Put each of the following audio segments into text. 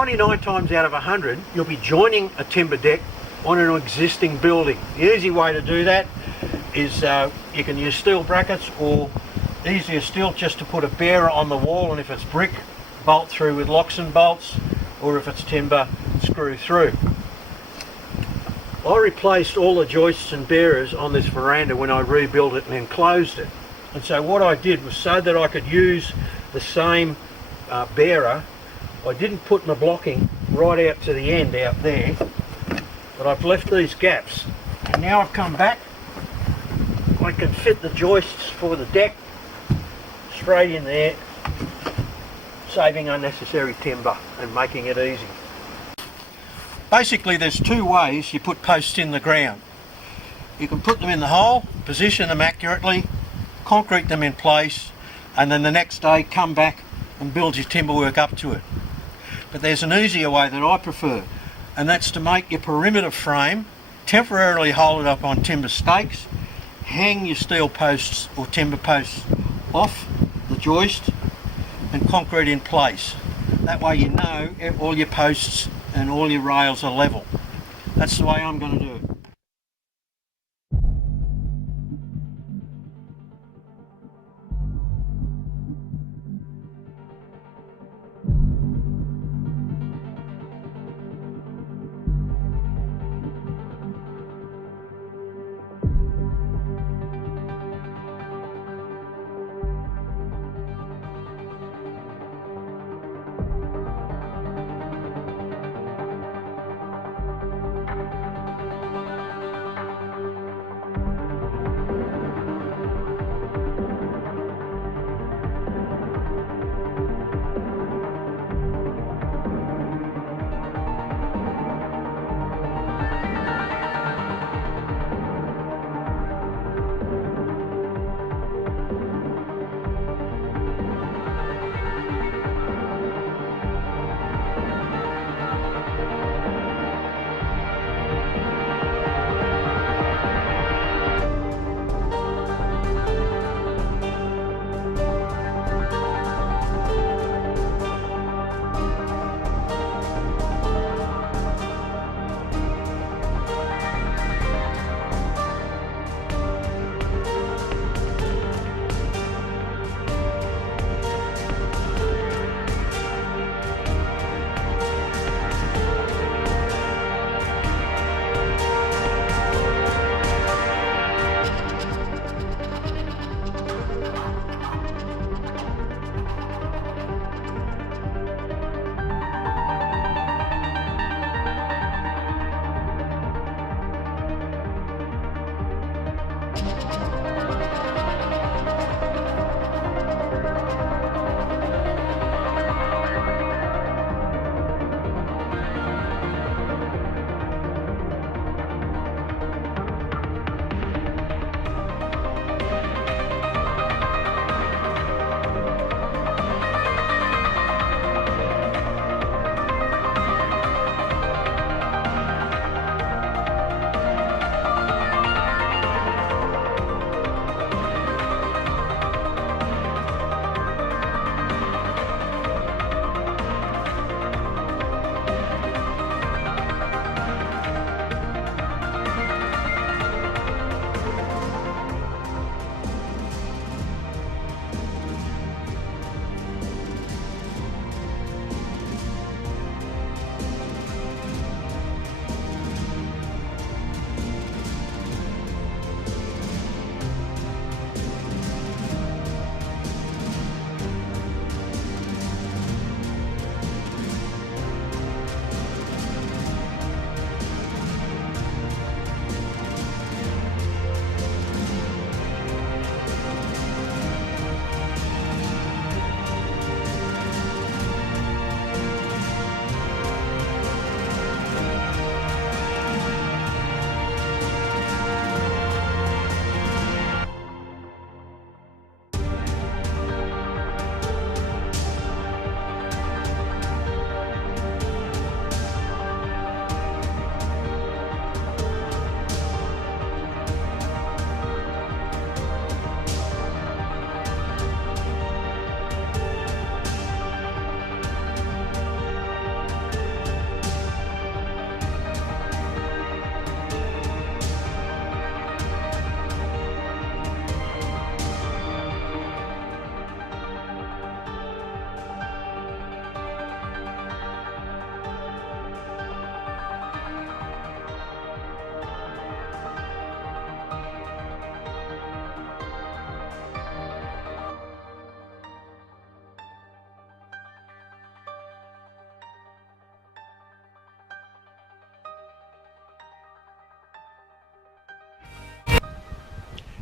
99 times out of 100, you'll be joining a timber deck on an existing building. The easy way to do that is you can use steel brackets, or easier still, just to put a bearer on the wall, and if it's brick, bolt through with locks and bolts, or if it's timber, screw through. I replaced all the joists and bearers on this veranda when I rebuilt it and enclosed it. And so what I did was, so that I could use the same bearer, I didn't put my blocking right out to the end out there, but I've left these gaps. And now I've come back, I can fit the joists for the deck straight in there, saving unnecessary timber and making it easy. Basically, there's two ways you put posts in the ground. You can put them in the hole, position them accurately, concrete them in place, and then the next day come back and build your timber work up to it. But there's an easier way that I prefer, and that's to make your perimeter frame, temporarily hold it up on timber stakes, hang your steel posts or timber posts off the joist, and concrete in place. That way you know all your posts and all your rails are level. That's the way I'm going to do it.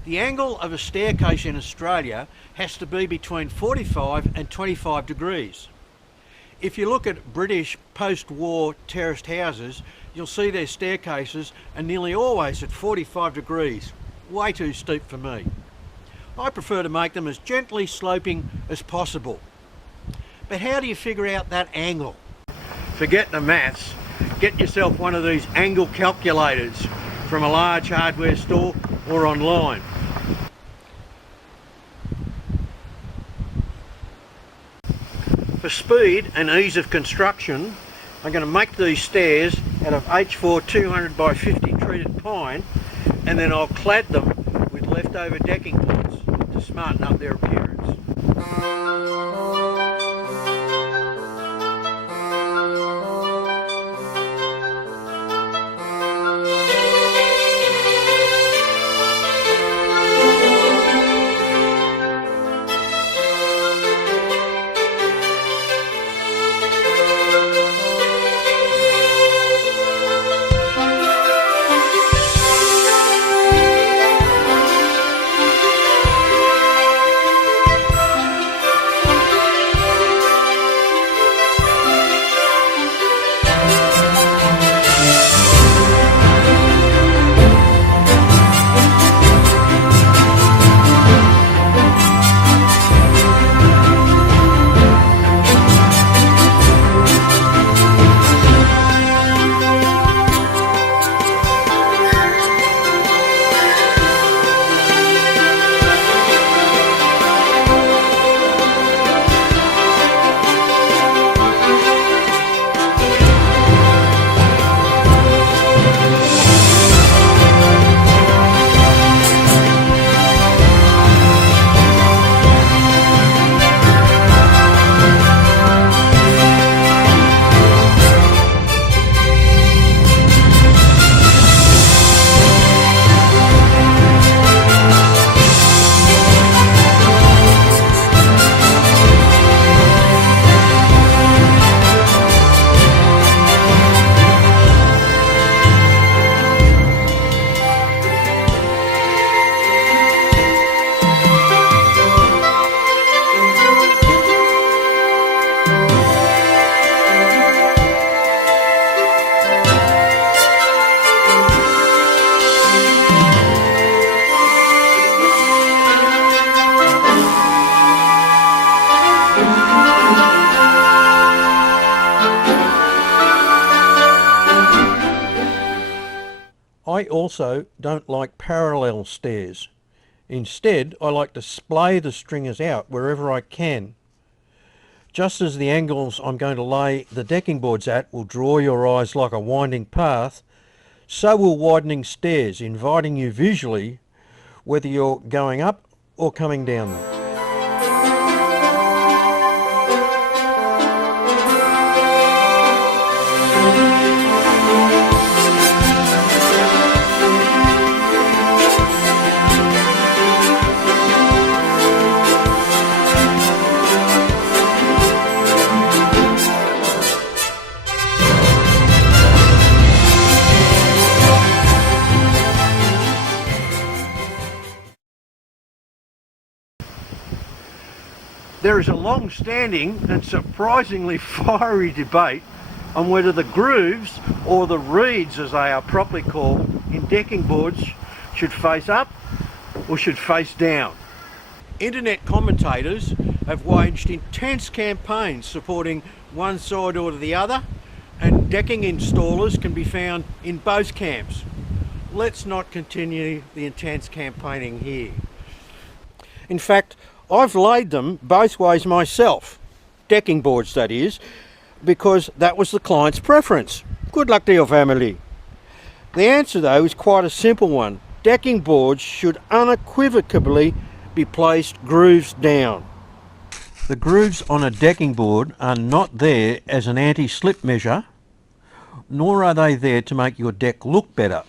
The angle of a staircase in Australia has to be between 45 and 25 degrees. If you look at British post-war terraced houses, you'll see their staircases are nearly always at 45 degrees. Way too steep for me. I prefer to make them as gently sloping as possible. But how do you figure out that angle? Forget the maths. Get yourself one of these angle calculators from a large hardware store or online. For speed and ease of construction, I'm going to make these stairs out of H4 200 by 50 treated pine, and then I'll clad them with leftover decking boards to smarten up their appearance. I also don't like parallel stairs. Instead, I like to splay the stringers out wherever I can. Just as the angles I'm going to lay the decking boards at will draw your eyes like a winding path, so will widening stairs, inviting you visually whether you're going up or coming down them. There is a long-standing and surprisingly fiery debate on whether the grooves, or the reeds as they are properly called, in decking boards should face up or should face down. Internet commentators have waged intense campaigns supporting one side or the other, and decking installers can be found in both camps. Let's not continue the intense campaigning here. In fact, I've laid them both ways myself, decking boards that is, because that was the client's preference. Good luck to your family. The answer though is quite a simple one. Decking boards should unequivocally be placed grooves down. The grooves on a decking board are not there as an anti-slip measure, nor are they there to make your deck look better.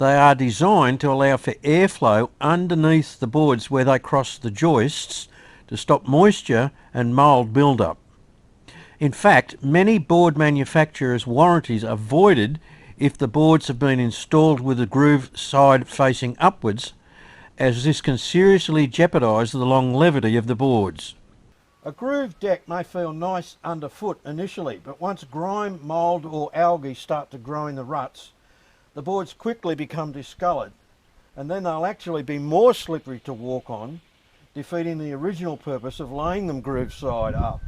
They are designed to allow for airflow underneath the boards where they cross the joists to stop moisture and mould build-up. In fact, many board manufacturers' warranties are voided if the boards have been installed with the groove side facing upwards as this can seriously jeopardise the longevity of the boards. A grooved deck may feel nice underfoot initially, but once grime, mould or algae start to grow in the ruts, the boards quickly become discoloured, and then they'll actually be more slippery to walk on, defeating the original purpose of laying them grooved side up.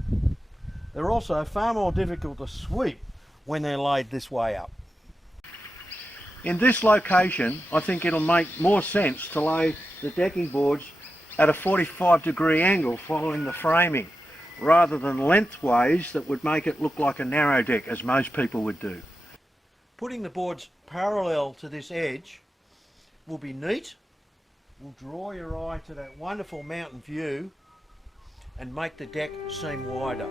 They're also far more difficult to sweep when they're laid this way up. In this location, I think it'll make more sense to lay the decking boards at a 45-degree angle following the framing, rather than lengthways that would make it look like a narrow deck, as most people would do. Putting the boards parallel to this edge will be neat, will draw your eye to that wonderful mountain view and make the deck seem wider.